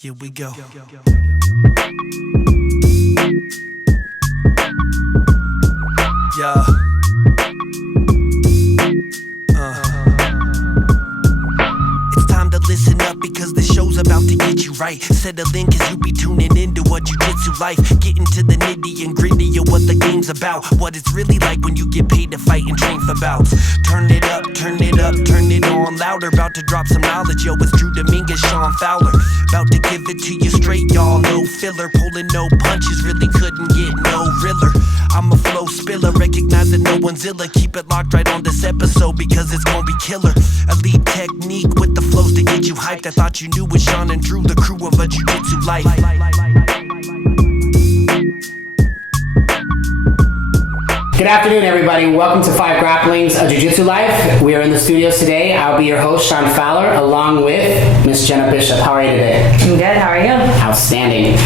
Here we go. Yeah. It's time to listen up because this show's about to get you right. Settle in cause you be tuning into a jiu-jitsu life. Getting to the nitty and gritty of what the game's about. What it's really like when you get paid to fight and train for bouts. Turn it up, turn it up, turn it on louder. About to drop some knowledge, yo, it's Drew Dominguez, Shawn Fowler. About to give it to you straight, y'all, no filler. Pulling no punches, really couldn't get no realer. I'm a flow spiller, recognize that no one's illa. Keep it locked right on this episode because it's gonna be killer. Elite technique with the flows to get you hyped. I thought you knew with Shawn and Drew, the crew of a jiu-jitsu life. Good afternoon, everybody. Welcome to Five Grappling's A Jiu-Jitsu Life. We are in the studios today. I'll be your host, Shawn Fowler, along with Miss Jena Bishop. How are you today? I'm good. How are you? Outstanding.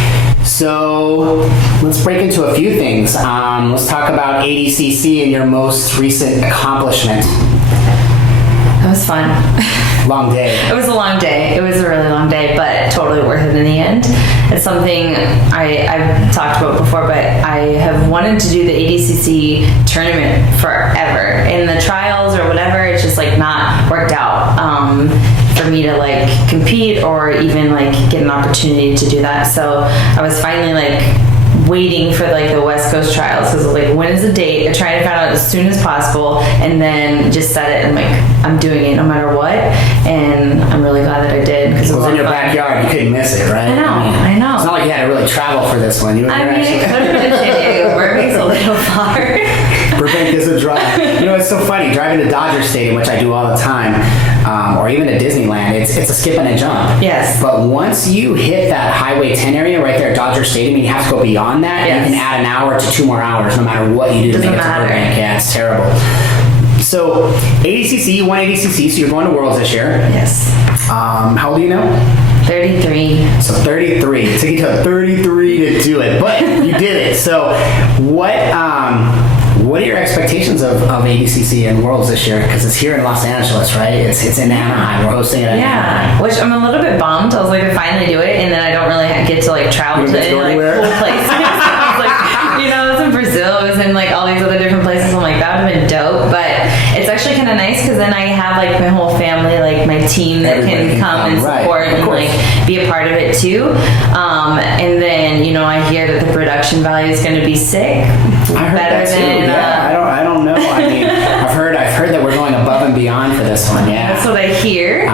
So let's break into a few things. Let's talk about ADCC and your most recent accomplishment. It was fun. Long day. It was a long day. It was a really long day, but totally worth it in the end. It's something I've talked about before, but I have wanted to do the ADCC tournament forever. In the trials or whatever, it's just like not worked out for me to like compete or even like get an opportunity to do that. So I was finally like waiting for like the West Coast trials because like when is the date? I tried to find out as soon as possible and then just set it and like I'm doing it no matter what, and I'm really glad that I did because it was in your backyard. You couldn't miss it, right? I know. It's not like you had to really travel for this one. It could have been San Diego. Burbank's a little far. Burbank is a drive. You know, it's so funny driving to Dodger Stadium, which I do all the time, or even to Disneyland. It's a skip and a jump. Yes. But once you hit that Highway 10 area right there at Dodger Stadium, you have to go beyond that. Yes. And you can add an hour to 2 more hours, no matter what you do to make it to Burbank. Yeah, it's terrible. So ADCC, you won ADCC, so you're going to Worlds this year. Yes. How old are you now? 33. So 33. It took you to 33 to do it, but you did it. So what are your expectations of ADCC and Worlds this year? Because it's here in Los Angeles, right? It's in Anaheim. We're hosting it at Anaheim. Which I'm a little bit bummed. I was like, I finally do it, and then I don't really get to like travel to any like cool places. I was like, you know, I was in Brazil. I was in like all these other different places. I'm like, that would have been dope. But it's actually kind of nice because then I have like my whole family, like my team that can come and support and like be a part of it too. And then you know, I hear that the production value is going to be sick. I heard that too. I don't know. I mean, I've heard that we're going above and beyond for this one. Yeah, that's what I hear.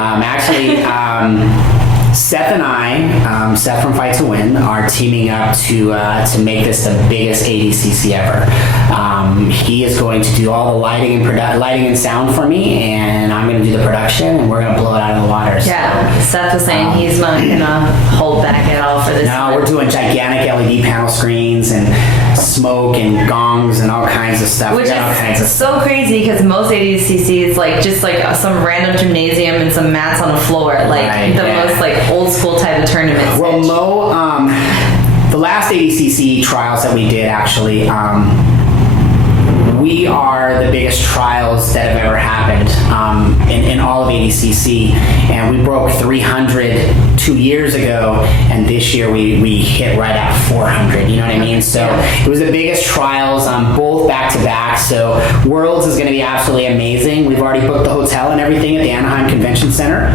Seth and I, Seth from Fight to Win, are teaming up to make this the biggest ADCC ever. He is going to do all the lighting and sound for me, and I'm going to do the production, and we're going to blow it out of the water. Yeah, so, Seth was saying he's not going to hold back at all for this. No, we're doing gigantic LED panel screens and smoke and gongs and all kinds of stuff. Which is so crazy because most ADCC is like just like some random gymnasium and some mats on the floor, like most like old school type of tournaments. Well, the last ADCC trials that we did actually, we are the biggest trials that have ever happened in all of ADCC, and we broke 300 2 years ago, and this year we hit right at 400. You know what I mean? So it was the biggest trials, both back to back. So Worlds is going to be absolutely amazing. We've already booked the hotel and everything at the Anaheim Convention Center.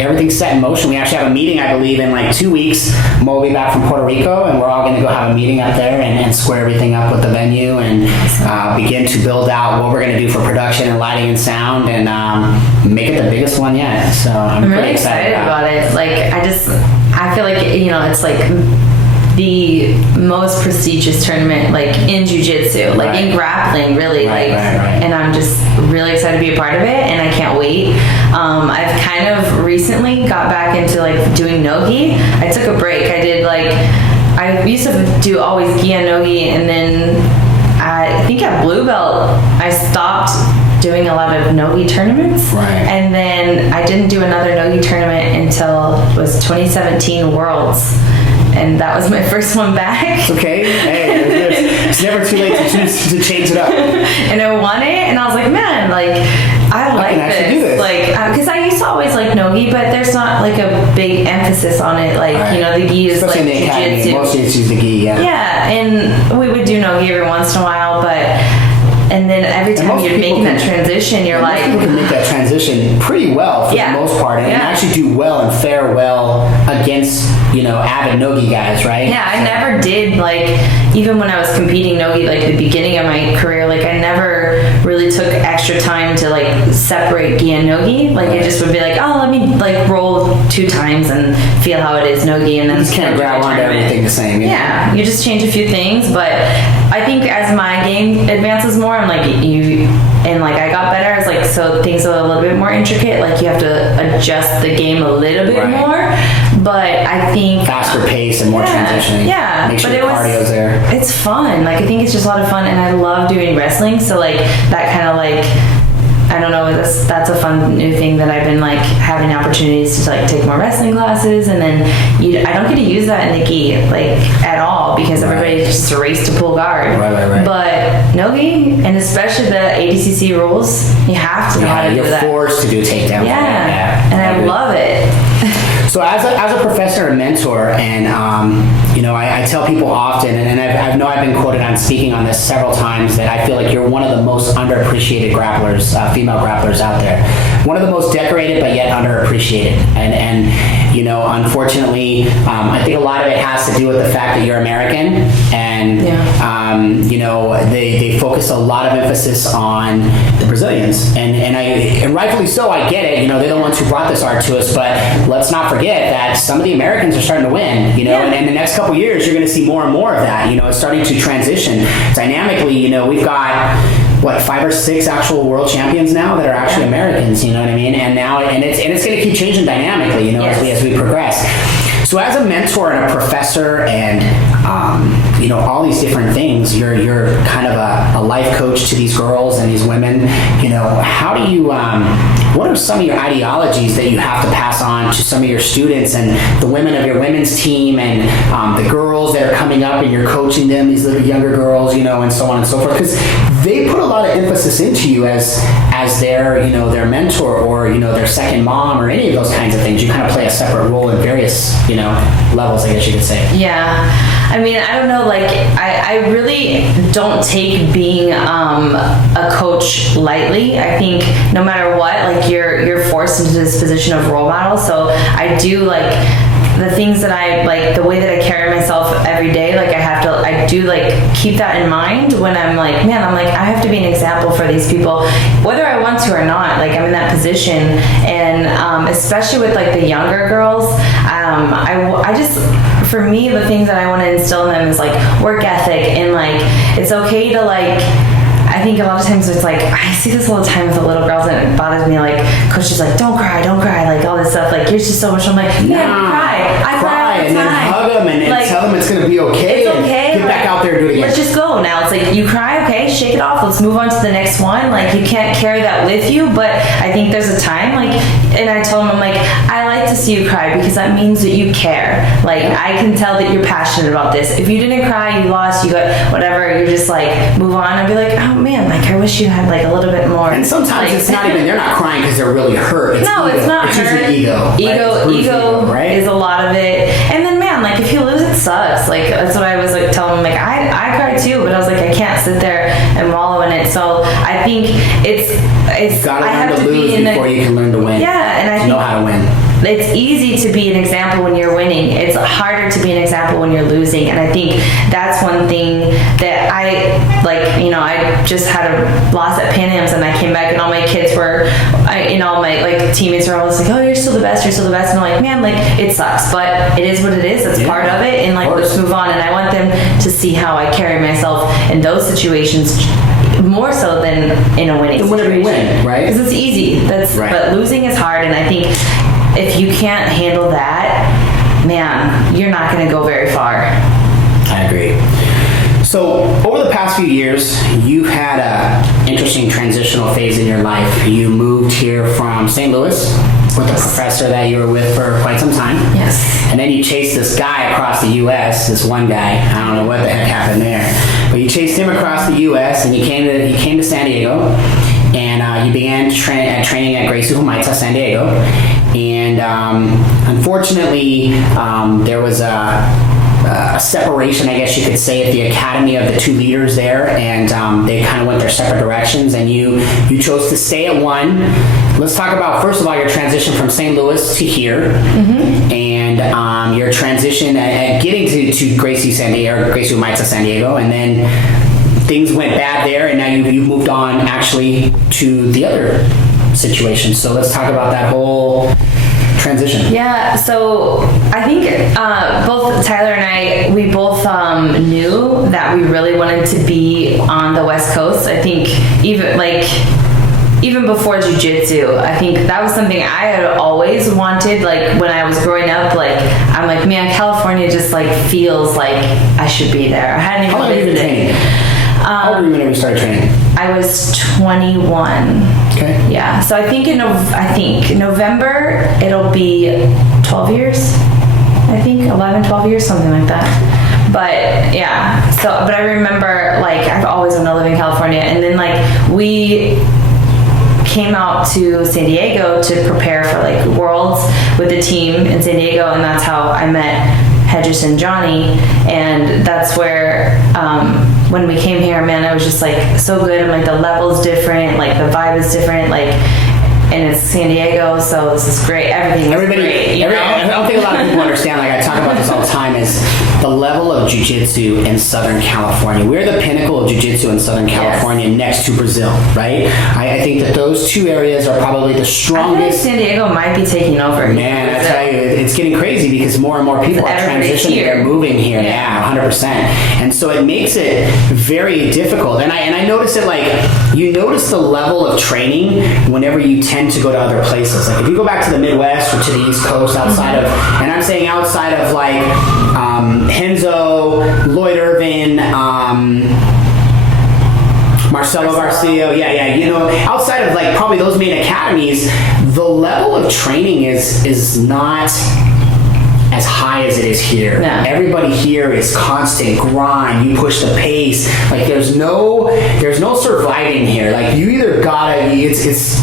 Everything's set in motion. We actually have a meeting, I believe, in like 2 weeks. Mo will be back from Puerto Rico, and we're all going to go have a meeting up there and square everything up with the venue and begin to build out what we're going to do for production and lighting and sound and make it the biggest one yet. So I'm really excited about it. Like I feel like, you know, it's like the most prestigious tournament like in jiu-jitsu, like in grappling, really. And I'm just really excited to be a part of it, and I can't wait. I've kind of recently got back into like doing nogi. I took a break. I used to do always gi and nogi, and then I think at blue belt I stopped doing a lot of nogi tournaments, and then I didn't do another nogi tournament until it was 2017 Worlds. And that was my first one back. It's okay. Hey, it's never too late to change it up. And I won it, and I was like, man, like I like can actually this. do this. Like, because I used to always like no-gi, but there's not like a big emphasis on it. Like, Right. you know, the gi is Especially like in the academy. jiu-jitsu. Most students use the gi, yeah. Yeah, and we would do no-gi every once in a while, and then every time most you're people making can- that transition, you're Most people like, can make that transition pretty well for Yeah. the most part, and Yeah. actually do well and fare well against, you know, avid no-gi guys, right? yeah, I never did, like, even when I was competing no-gi, like the beginning of my career, like I never really took extra time to like separate gi and no-gi. Like it just would be like, oh, let me like roll 2 times and feel how it is no-gi, and then You just can't do my grab onto tournament. everything the same. You know? Yeah, you just change a few things, but I think as my game advances more, I'm like like I got better. It's like, so things are a little bit more intricate. Like you have to adjust the game a little bit Right. more. But I think Faster pace and more transitioning. Yeah, Make sure but the cardio's there. it's fun. Like I think it's just a lot of fun, and I love doing wrestling. So like that kind of like, I don't know, that's a fun new thing that I've been like having opportunities to like take more wrestling classes, and then I don't get to use that in the gi like at all because everybody's just a race to pull guard. Right. But no-gi, and especially the ADCC rules, you have to know how to do You're that. forced to do takedowns. Yeah, and I agree. love it. So as a professor and mentor, and you know, I tell people often, and I know I've been quoted on speaking on this several times, that I feel like you're one of the most underappreciated grapplers, female grapplers out there. One of the most decorated, but yet underappreciated. And you know, unfortunately, I think a lot of it has to do with the fact that you're American, and you know, they focus a lot of emphasis on the Brazilians, and rightfully so. I get it. You know, they're the ones who brought this art to us, but let's not forget that some of the Americans are starting to win. You know, and in the next couple years, you're going to see more and more of that. You know, it's starting to transition dynamically. You know, we've got 5 or 6 actual world champions now that are actually Americans, you know what I mean? And now, and it's going to keep changing dynamically, you know, as we progress. So as a mentor and a professor and, you know, all these different things, you're kind of a life coach to these girls and these women. You know, how do you, what are some of your ideologies that you have to pass on to some of your students and the women of your women's team, and the girls that are coming up and you're coaching them, these little younger girls, you know, and so on and so forth? Because they put a lot of emphasis into you as their, you know, their mentor, or, you know, their second mom, or any of those kinds of things. You kind of play a separate role in various, you know, levels, I guess you could say. Yeah. I mean, I don't know, like, I really don't take being a coach lightly. I think no matter what, like, you're forced into this position of role model. So I do, like, the things that I, like, the way that I carry myself every day, like, I do, like, keep that in mind when I'm like, man, I'm like, I have to be an example for these people, whether I want to or not. Like, I'm in that position. And especially with, like, the younger girls, I just, for me, the things that I want to instill in them is, like, work ethic, and, like, it's okay to, like, I think a lot of times it's like, I see this all the time with the little girls, and it bothers me, like, coach is like, don't cry, like, all this stuff, like, you're just so much. I'm like, yeah, I cry all the and then time. hug them and Like, tell them it's going to be okay. it's and okay. Get back out there and do it again. Let's just go now. It's like, you cry, okay, shake it off. Let's move on to the next one. Like, you can't carry that with you, but I think there's a time, like, and I told him, I'm like, I like to see you cry because that means that you care. Like, I can tell that you're passionate about this. If you didn't cry, you lost, you got whatever, you're just like, move on. I'd be like, oh man, like, I wish you had like a little bit more. And sometimes like, it's not even, they're not crying because they're really hurt. It's no, ego. it's not hurt. Usually ego. Ego right? is a lot of it. And then, man, like, if you lose, it sucks. Like, that's what I was like telling him. Like, I cry too, but I was like, I can't sit there and wallow in it. So I think it's Gotta I learn have to to lose be in before you can learn to win. Yeah, and I think know how to win. It's easy to be an example when you're winning. It's harder to be an example when you're losing. And I think that's one thing that I, like, you know, I just had a loss at Pan Am's, and I came back and all my kids were, all my, like, teammates are always like, oh, you're still the best. And I'm like, man, like, it sucks, but it is what it is. It's part of it. And, like, let's move on. And I want them to see how I carry myself in those situations, more so than in a winning situation. Whenever you win, right? Because it's easy. But losing is hard, and I think if you can't handle that, man, you're not going to go very far. I agree. So over the past few years, you've had an interesting transitional phase in your life. You moved here from St. Louis with a professor that you were with for quite some time. Yes. And then you chased this guy across the U.S., this one guy. I don't know what the heck happened there. But you chased him across the U.S. and you came to San Diego. and you began training at Gracie Humaitsa, San Diego. And unfortunately, there was a separation, I guess you could say, at the academy of the two leaders there, and they kind of went their separate directions, and you chose to stay at one. Let's talk about, first of all, your transition from St. Louis to here, and your transition at getting to Gracie Humaitsa San Diego, and then things went bad there, and now you've moved on actually to the other situation. So let's talk about that whole transition. Yeah, so I think both Tyler and I, we both knew that we really wanted to be on the West Coast. I think even before jiu-jitsu, I think that was something I had always wanted. Like when I was growing up, like I'm like, man, California just like feels like I should be there. I hadn't even How long have you been training? How old were you whenever you started training? I was 21. Okay. Yeah. So I think November it'll be 12 years. I think 11, 12 years, something like that. But yeah. So, but I remember like I've always wanted to live in California, and then like we came out to San Diego to prepare for like Worlds with the team in San Diego, and that's how I met Hedges and Johnny, and that's where when we came here, man, I was just like so good. I'm like, the level's different, like the vibe is different, like, and it's San Diego, so this is great. Everything is great. I don't think a lot of people understand, like I talk about this all the time, is the level of jiu-jitsu in Southern California. We're the pinnacle of jiu-jitsu in Southern California, next to Brazil, right? I think that those two areas are probably the strongest. I think San Diego might be taking over. Man, I tell you, it's getting crazy because more and more people are transitioning. They're moving here. Yeah, 100%. And so it makes it very difficult. And I notice it, like, you notice the level of training whenever you tend to go to other places. Like if you go back to the Midwest or to the East Coast, outside of, and I'm saying outside of like Henzo, Lloyd Irvin, Marcelo Garcia, you know, outside of like probably those main academies, the level of training is not as high as it is here. No. Everybody here is constant grind. You push the pace. Like there's no surviving here. Like you either gotta, it's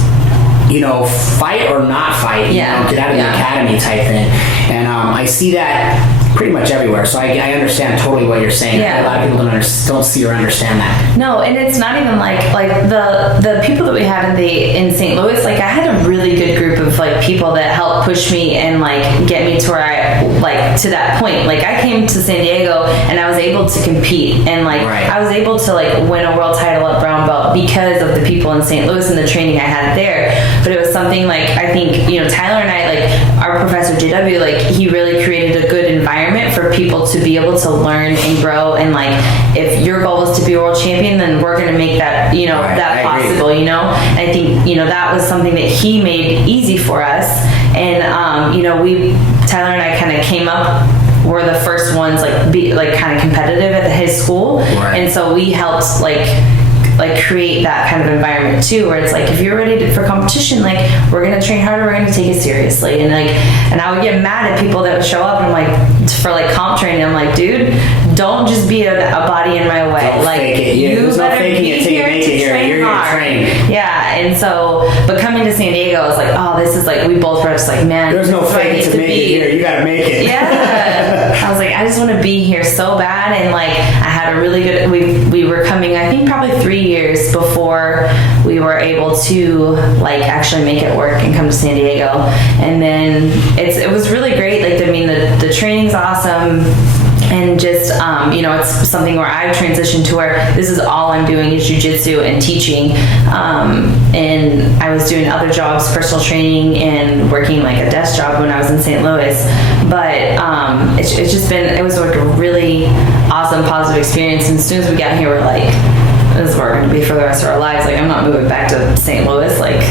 you know, fight or not fight. You know, get out of the academy type thing. And I see that pretty much everywhere. So I understand totally what you're saying. Yeah. A lot of people don't see or understand that. No, and it's not even like the people that we had in St. Louis. Like I had a really good group of like people that helped push me and like get me to where I like to that point. Like I came to San Diego and I was able to compete and like I was able to like win a world title at brown belt because of the people in St. Louis and the training I had there. But it was something like I think, you know, Tyler and I, like our professor JW, like he really created a good environment for people to be able to learn and grow, and like if your goal is to be a world champion, then we're going to make that, you know, that possible, you know. And I think, you know, that was something that he made easy for us. And you know, Tyler and I kind of came up, were the first ones like be like kind of competitive at his school, and so we helped like create that kind of environment too, where it's like if you're ready for competition, like we're gonna train harder, we're gonna take it seriously. And like, and I would get mad at people that would show up and I'm like, for like comp training, I'm like, dude, don't just be a body in my way. Don't like fake it. You better be here to train hard. Yeah. And so, but coming to San Diego, I was like, oh, this is like, we both were just like, man, there's no fake it to make it here. You gotta make it. Yeah. I was like, I just want to be here so bad. And like, I had a really good, we were coming, I think probably 3 years before we were able to like actually make it work and come to San Diego. And then it was really great. Like, I mean, the training's awesome. And just, you know, it's something where I've transitioned to where this is all I'm doing is jiu-jitsu and teaching. And I was doing other jobs, personal training and working like a desk job when I was in St. Louis. But it's just been, it was like a really awesome, positive experience. And as soon as we got here, we're like, this is where we're going to be for the rest of our lives. Like, I'm not moving back to St. Louis. Like,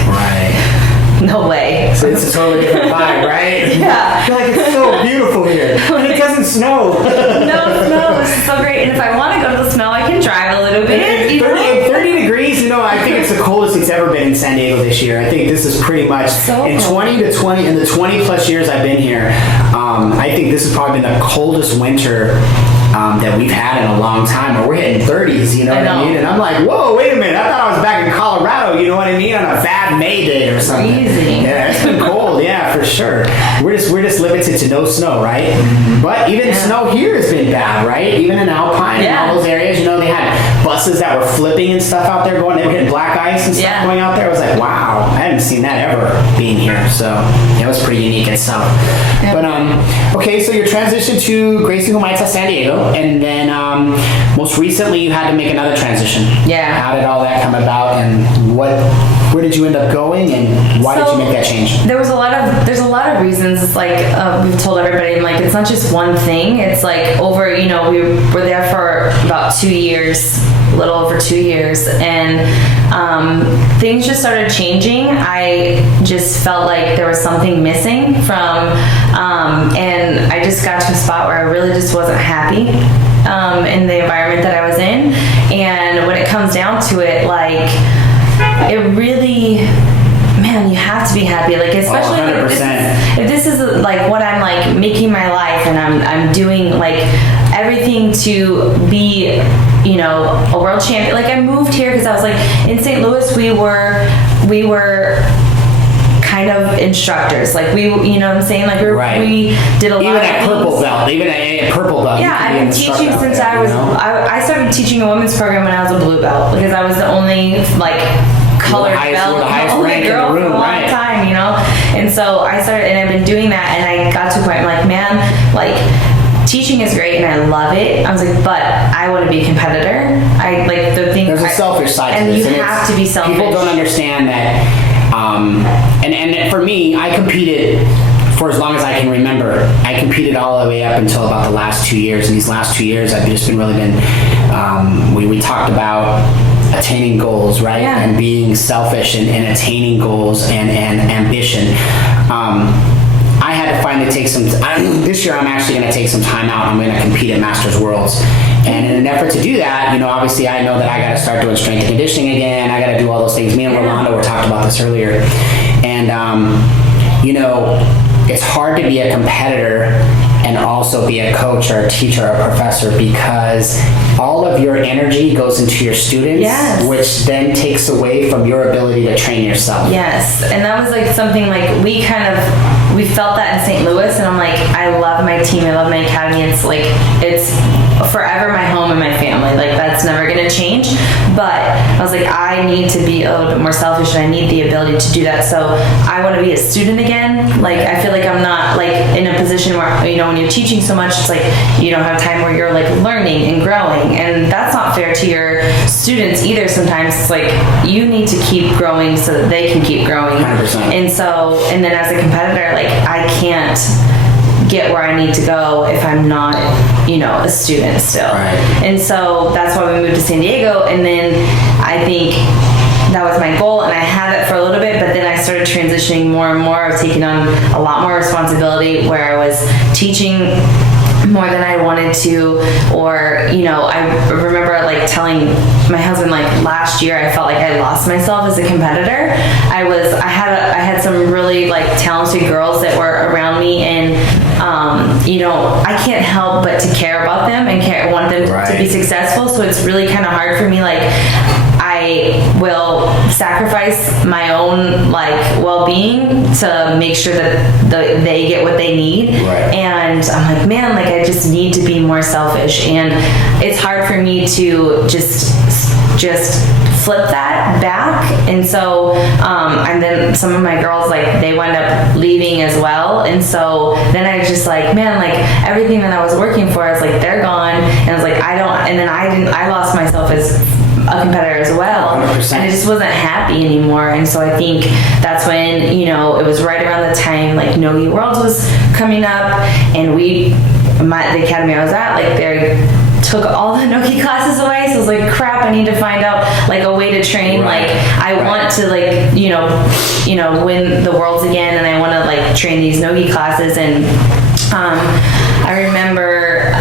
no way. So it's a totally different vibe, right? Yeah. You're like, it's so beautiful here. And it doesn't snow. No snow. This is so great. And if I want to go to the snow, I can drive a little bit. 30 degrees, you know, I think it's the coldest it's ever been in San Diego this year. I think this is pretty much, in 20 plus years I've been here, I think this has probably been the coldest winter that we've had in a long time, or we're hitting 30s, you know what I mean? And I'm like, whoa, wait a minute, I thought I was back in Colorado, you know what I mean, on a bad May day or something. Crazy. Yeah, it's been cold, yeah, for sure. We're just limited to no snow, right? But even snow here has been bad, right? Even in Alpine and all those areas, you know, they had buses that were flipping and stuff out there they were hitting black ice and stuff going out there. I was like, wow, I hadn't seen that ever being here. So it was pretty unique itself. Yeah. But okay, so your transition to Gracie Humaitza San Diego, and then most recently you had to make another transition. Yeah. How did all that come about, and where did you end up going, and why did you make that change? There's a lot of reasons. It's like we've told everybody, like, it's not just one thing. It's like over, you know, we were there for about 2 years, a little over 2 years, and things just started changing. I just felt like there was something missing from, and I just got to a spot where I really just wasn't happy in the environment that I was in. And when it comes down to it, like, it really, man, you have to be happy, like, especially if this is like what I'm like making my life, and I'm doing like everything to be, you know, a world champion. Like, I moved here because I was like, in St. Louis we were kind of instructors, like, we, you know what I'm saying, like, we did a lot even at purple belt, yeah, I've been teaching since I started teaching a women's program when I was a blue belt, because I was the only like colored belt, the only girl for a long time, you know. And so I started, and I've been doing that, and I got to a point, I'm like, man, like, teaching is great and I love it. I was like, but I want to be a competitor. I like the thing. There's a selfish side to this, and you have to be selfish. People don't understand that. And for me, I competed for as long as I can remember. I competed all the way up until about the last 2 years. And these last 2 years, I've just been we talked about attaining goals, right? Yeah. And being selfish and attaining goals and ambition. I had to finally take this year I'm actually going to take some time out. I'm going to compete at Masters Worlds. And in an effort to do that, you know, obviously I know that I got to start doing strength and conditioning again. I got to do all those things. Me and Rolando were talking about this earlier. And, you know, it's hard to be a competitor and also be a coach or a teacher or a professor, because all of your energy goes into your students, which then takes away from your ability to train yourself. Yes, and that was like something like we felt that in St. Louis, and I'm like, I love my team, I love my academy. It's like, it's forever my home and my family. Like, that's never gonna change. But I was like, I need to be a little bit more selfish, and I need the ability to do that. So I want to be a student again. Like, I feel like I'm not like in a position where, you know, when you're teaching so much, it's like you don't have time where you're like learning and growing, and that's not fair to your students either. Sometimes it's like you need to keep growing so that they can keep growing. 100%. And then as a competitor, like, I can't get where I need to go if I'm not, you know, a student still. Right. And so that's why we moved to San Diego, and then I think that was my goal, and I had it for a little bit, but then I started transitioning more and more. I was taking on a lot more responsibility, where I was teaching more than I wanted to, or, you know, I remember like telling my husband, like, last year I felt like I lost myself as a competitor. I had some really like talented girls that were around me, and you know, I can't help but to care about them and want them to be successful. So it's really kind of hard for me. Like, I will sacrifice my own like well-being to make sure that they get what they need. Right. And I'm like, man, like, I just need to be more selfish, and it's hard for me to just flip that back. And so and then some of my girls, like, they wound up leaving as well, and so then I was just like, man, like, everything that I was working for, I was like, they're gone, and I was like, I lost myself as a competitor as well. 100%. And I just wasn't happy anymore. And so I think that's when, you know, it was right around the time like Nogi Worlds was coming up, and the academy I was at, like, they took all the Nogi classes away. So I was like, crap, I need to find out like a way to train. Like, I want to like, you know, win the worlds again, and I want to like train these Nogi classes. And I remember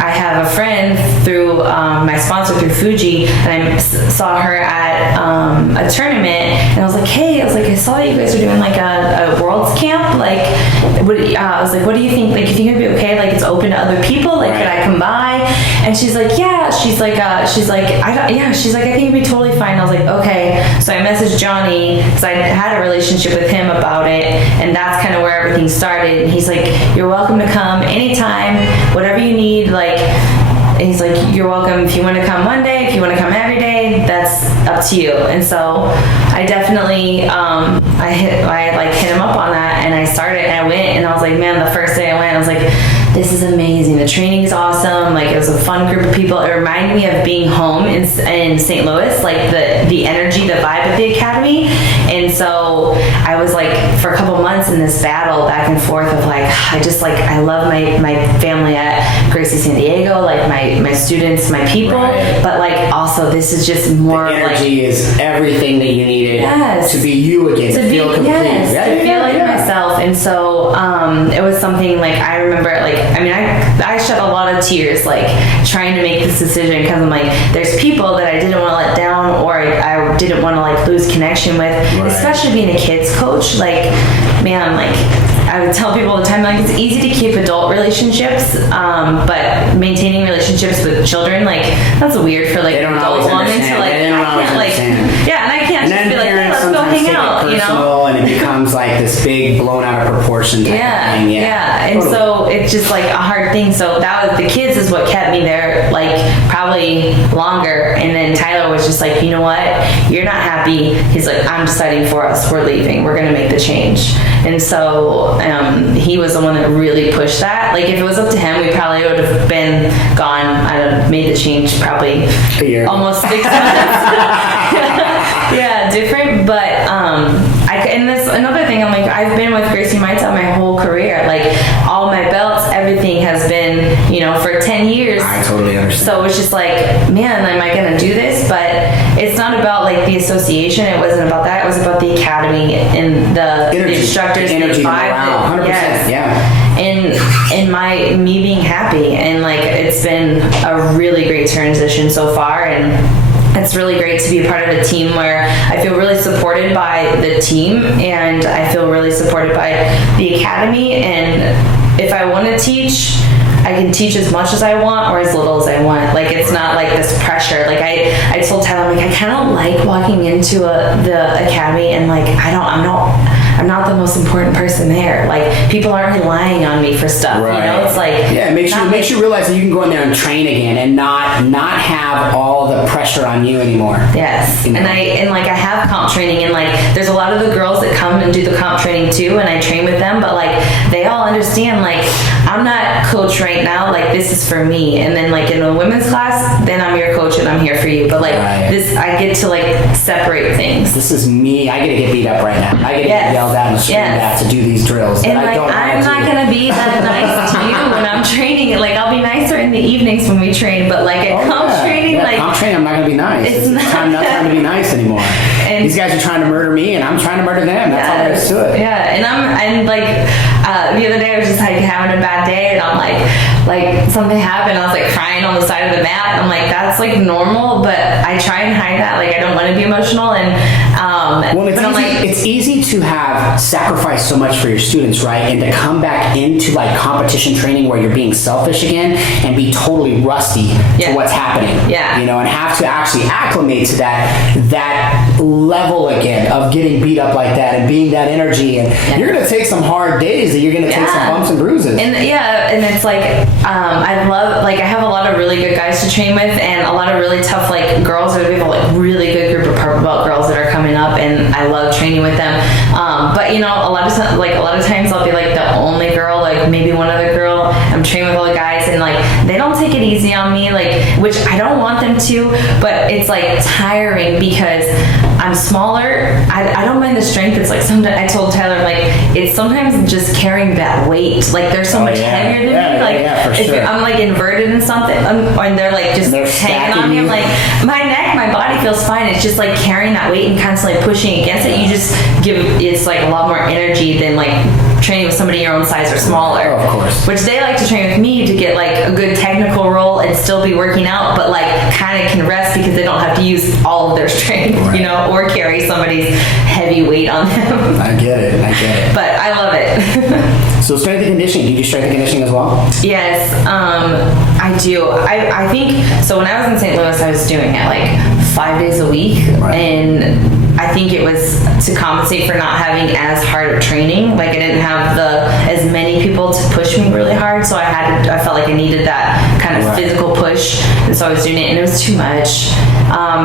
I have a friend through my sponsor through Fuji, and I saw her at a tournament, and I was like, hey, I saw you guys are doing like a world's camp. Like, I was like, what do you think? Like, you think it'd be okay? Like, it's open to other people. Like, could I come by? And she's like, yeah. She's like, I think it'd be totally fine. I was like, okay. So I messaged Johnny because I had a relationship with him about it, and that's kind of where everything started. And he's like, you're welcome to come anytime, whatever you need. Like, and he's like, you're welcome if you want to come one day, if you want to come every day, that's up to you. And so I definitely, I hit him up on that, and I started, and I went, and I was like, man, the first day I went, I was like, this is amazing. The training is awesome. Like, it was a fun group of people. It reminded me of being home in St. Louis, like the energy, the vibe at the academy. And so I was like, for a couple months in this battle back and forth of like, I love my family at Gracie San Diego, like my students, my people, right. But like also this is just more the energy is everything that you needed to be you again, to feel complete. To feel like myself. And so it was something like, I remember, like, I mean, I shed a lot of tears, like, trying to make this decision, because I'm like, there's people that I didn't want to let down, or I didn't want to, like, lose connection with, right. Especially being a kids coach. Like, man, like, I would tell people all the time, like, it's easy to keep adult relationships, but maintaining relationships with children, like, that's weird for, like, adult women to, like, yeah, and I can't just be like, hey, let's go hang out, you know? And it becomes, like, this big, blown out of proportion type of thing. Yeah, and totally. So it's just, like, a hard thing. So that was, the kids is what kept me there, like, probably longer. And then Tyler was just like, you know what? You're not happy. He's like, I'm deciding for us. We're leaving. We're going to make the change. And so he was the one that really pushed that. Like, if it was up to him, we probably would have been gone. I'd have made the change probably almost 6 months. Yeah, different. But and this another thing, I'm like, I've been with Gracie my whole career. Like, all my belts, everything has been, you know, for 10 years. I totally understand. So it's just like, man, am I going to do this? But it's not about, like, the association. It wasn't about that. It was about the academy and the instructors, the energy, the vibe. 100%. Yes. Yeah. And me being happy, and like, it's been a really great transition so far, and it's really great to be a part of a team where I feel really supported by the team, and I feel really supported by the academy. And if I want to teach, I can teach as much as I want or as little as I want. Like, it's not like this pressure. Like, I told Tyler, I'm like, I kind of like walking into the academy, and like, I'm not the most important person there. Like, people aren't relying on me for stuff. Right. You know, it's like, yeah, it makes you realize that you can go in there and train again and not have all the pressure on you anymore. Yes. You know? And I have comp training, and like, there's a lot of the girls that come and do the comp training too, and I train with them, but like, they all understand, like, I'm not coach right now, like, this is for me. And then, like, in a women's class, then I'm your coach and I'm here for you. But like, this, I get to, like, separate things. This is me. I get to get beat up right now. I get to get yelled at and screamed at to do these drills. And like, I'm not gonna be that nice to you when I'm training. Like, I'll be nicer in the evenings when we train, but like at comp training, like, comp training, I'm not gonna be nice. It's not time to be nice anymore. And these guys are trying to murder me, and I'm trying to murder them. That's all there is to it. Yeah, and like, the other day I was just like having a bad day, and I'm like something happened. I was like crying on the side of the mat. And I'm like, that's like normal, but I try and hide that. Like, I don't want to be emotional, and it's easy to have sacrificed so much for your students, right? And to come back into like competition training where you're being selfish again and be totally rusty to what's happening. Yeah. You know, and have to actually acclimate to that level again of getting beat up like that and being that energy. And you're going to take some hard days, and you're going to take some bumps and bruises. And it's like, I have a lot of really good guys to train with, and a lot of really tough, like, girls. We have a like really good group of purple belt girls that are coming up, and I love training with them. But you know, a lot of times I'll be like the only girl, like maybe one other girl. I'm training with all the guys, and like, they don't take it easy on me, like, which I don't want them to, but it's like tiring because I'm smaller. I don't mind the strength. It's like, sometimes I told Tyler, like, it's sometimes just carrying that weight. Like, they're so much heavier than me. Like, for sure. I'm like inverted in something, and they're like just hanging on me. I'm like, my neck, my body feels fine. It's just like carrying that weight and constantly pushing against it. You just it's like a lot more energy than like training with somebody your own size or smaller. Oh, of course. Which they like to train with me to get like a good technical roll and still be working out, but like kind of can rest because they don't have to use all of their strength, you know, or carry somebody's heavy weight on them. I get it. But I love it. So strength and conditioning, do you do strength and conditioning as well? Yes, I do. I think, so when I was in St. Louis, I was doing it like 5 days a week. Right. And I think it was to compensate for not having as hard of training. Like I didn't have as many people to push me really hard. So I felt like I needed that kind of physical push. And so I was doing it and it was too much.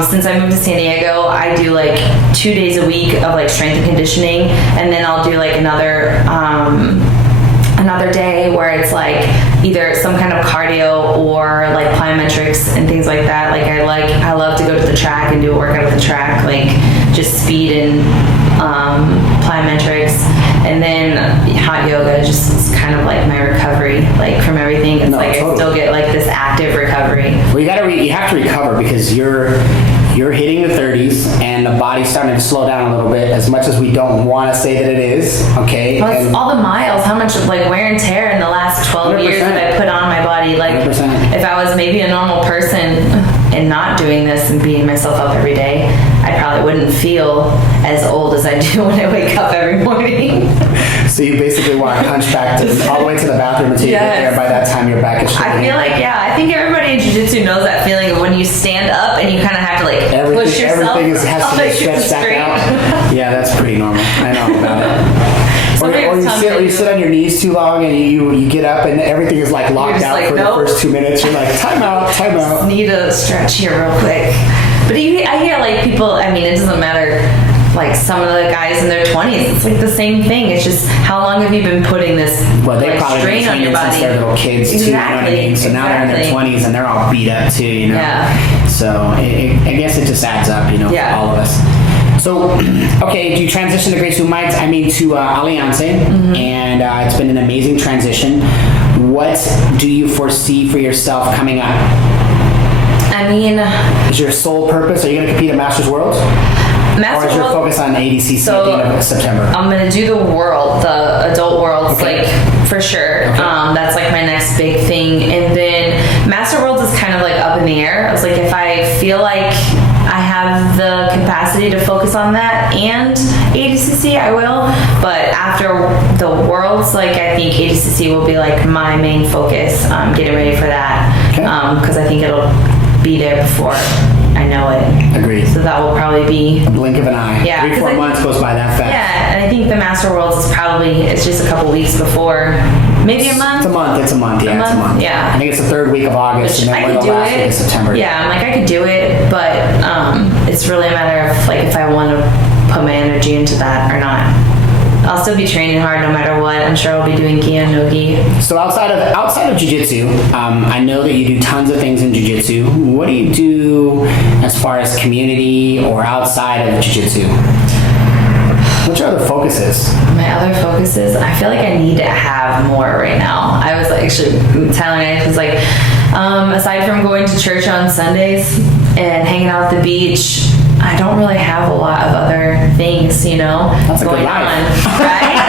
Since I moved to San Diego, I do like 2 days a week of like strength and conditioning. And then I'll do like another day where it's like either some kind of cardio or like plyometrics and things like that. I love to go to the track and do a workout at the track, like just speed and plyometrics, and then hot yoga just is kind of like my recovery, like from everything. It's I still get like this active recovery. Well, you have to recover because you're hitting the 30s and the body's starting to slow down a little bit, as much as we don't want to say that it is, okay? Well, it's all the miles, how much like wear and tear in the last 12 100%. years that I put on my body. Like 100%. if I was maybe a normal person and not doing this and beating myself up every day, I probably wouldn't feel as old as I do when I wake up every morning. So you basically want to punch back all the way to the bathroom until you get there. By that time, your back is shaking. I feel like, I think everybody in jiu-jitsu knows that feeling of when you stand up and you kind of have to like push yourself. Everything has to be stretched back out. Yeah, that's pretty normal. I know about it. Or you sit on your knees too long and you get up and everything is like locked out for the first 2 minutes. You're like, time out. Just need a stretch here real quick. But I hear like people, I mean, it doesn't matter, like some of the guys in their 20s, it's like the same thing. It's just how long have you been putting this strain on your body? Since they're little kids too, you know what I mean? So now they're in their 20s and they're all beat up too, you know? Yeah. So I guess it just adds up, you know, for all of us. So, okay, you transitioned to to Alianza, and it's been an amazing transition. What do you foresee for yourself coming up? I mean, is your sole purpose? Are you going to compete at Masters Worlds? Or is your focus on ADCC at the end of September? I'm going to do the adult worlds, like for sure. Okay. That's like my next big thing. And then Master Worlds is kind of like up in the air. I was like, if I feel like I have the capacity to focus on that and ADCC, I will. But after the worlds, like I think ADCC will be like my main focus. Getting ready for that. Because I think it'll be there before I know it. Agreed. So that will probably be a blink of an eye. Yeah, 3-4 months goes by that fast. Yeah, and I think the Master Worlds is it's just a couple weeks before, maybe a month. It's a month. Yeah, it's a month. Yeah. I think it's the third week of August, and then the last week of September. Yeah, I'm like I could do it, but it's really a matter of like if I want to put my energy into that or not. I'll still be training hard no matter what. I'm sure I'll be doing gi and no gi. So outside of jiu-jitsu, I know that you do tons of things in jiu-jitsu. What do you do as far as community or outside of jiu-jitsu? What's your other focuses? My other focuses? I feel like I need to have more right now. I was actually telling I was like, aside from going to church on Sundays and hanging out at the beach, I don't really have a lot of other things, you know, going on, right?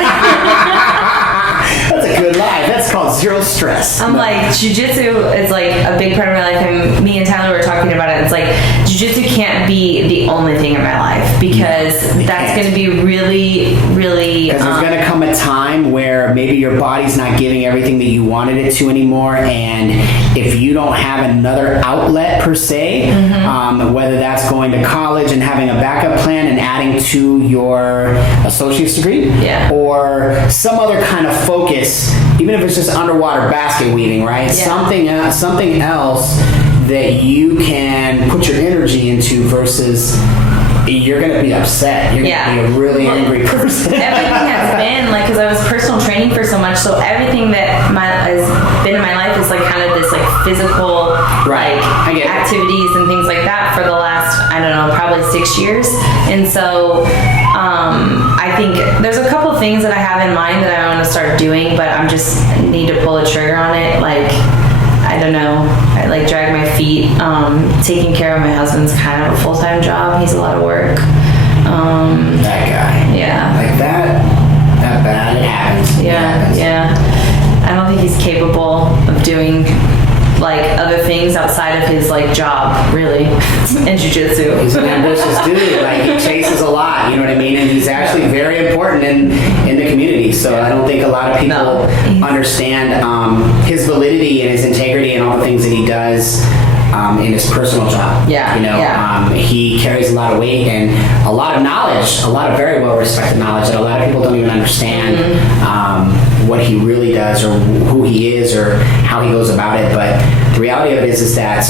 That's a good life. That's called zero stress. I'm like, jiu-jitsu is like a big part of my life, and me and Tyler were talking about it. It's like, jiu-jitsu can't be the only thing in my life, because that's going to be really, really... Because there's going to come a time where maybe your body's not giving everything that you wanted it to anymore, and if you don't have another outlet per se, whether that's going to college and having a backup plan and adding to your associate's degree, or some other kind of focus, even if it's just underwater basket weaving, right? Something else that you can put your energy into versus you're going to be upset. You're going to be a really angry person. Everything has been, like, because I was personal training for so much, so everything that has been in my life is, like, kind of this, like, physical, like, activities and things like that for the last, I don't know, probably 6 years. And so I think there's a couple things that I have in mind that I want to start doing, but I'm just need to pull a trigger on it. Like, I don't know, I like drag my feet. Taking care of my husband's kind of a full-time job. He's a lot of work. That guy. Yeah. Like that but it happens. Yeah. I don't think he's capable of doing like other things outside of his like job, really, in jiu-jitsu. He's an ambitious dude. Like, he chases a lot, you know what I mean? And he's actually very important in the community. So I don't think a lot of people understand his validity and his integrity and all the things that he does in his personal job. He carries a lot of weight and a lot of knowledge, a lot of very well-respected knowledge that a lot of people don't even understand what he really does or who he is or how he goes about it. But the reality of it is that